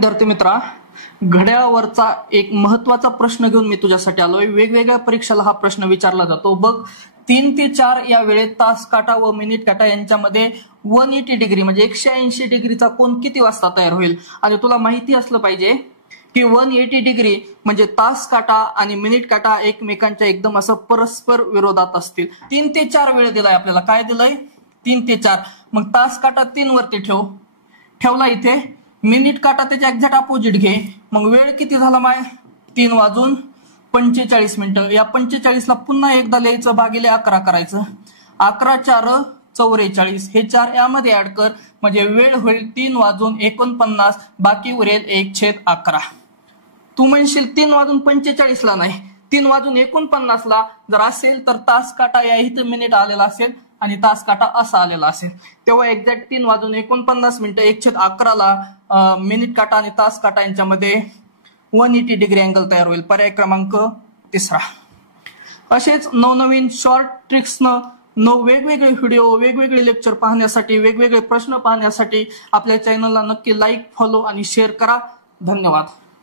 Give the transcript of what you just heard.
विद्यार्थी मित्रा, घड्याळावरचा एक महत्त्वाचा प्रश्न घेऊन मी तुझ्यासाठी आलोय। वेगवेगळ्या परीक्षेला हा प्रश्न विचारला जातो। बघ, 3 ते 4 या वेळेत तास काटा व मिनिट काटा यांच्यामध्ये 180 डिग्री म्हणजे 180 डिग्रीचा कोन किती वाजता तयार होईल। आणि तुला माहिती असलं पाहिजे की 180 डिग्री म्हणजे तास काटा आणि मिनिट काटा एकमेकांच्या एकदम असं परस्पर विरोधात असतील। 3 ते 4 वेळ दिलाय आपल्याला। काय दिलंय? 3 ते 4। मग तास काटा 3 वरती ठेवला इथे, मिनिट काटा त्याच्या एक्झॅक्ट अपोजिट घे। मग वेळ किती झाला माय? 3 वाजून 45 मिनिटं। या 45 ला पुन्हा एकदा लिहायचं, भागिले 11 करायचं। 11 4 44, हे 4 यामध्ये ऍड कर म्हणजे वेळ होईल 3 वाजून 49, बाकी उरेल 1/11। तू म्हणशील 3 वाजून 45 ला नाही, 3 वाजून 49 ला जर असेल तर तास काटा या इथे मिनिट आलेला असेल आणि तास काटा असा आलेला असेल, तेव्हा एक्झॅक्ट 3 वाजून 49 मिनिटं 1/11 ला मिनिट काटा आणि तास काटा यांच्यामध्ये 180 डिग्री अँगल तयार होईल। पर्याय क्रमांक 3। असेच नवनवीन शॉर्ट ट्रिक्सनं वेगवेगळे व्हिडिओ, वेगवेगळे लेक्चर पाहण्यासाठी, वेगवेगळे प्रश्न पाहण्यासाठी आपल्या चॅनलला नक्की लाईक, फॉलो आणि शेअर करा। धन्यवाद।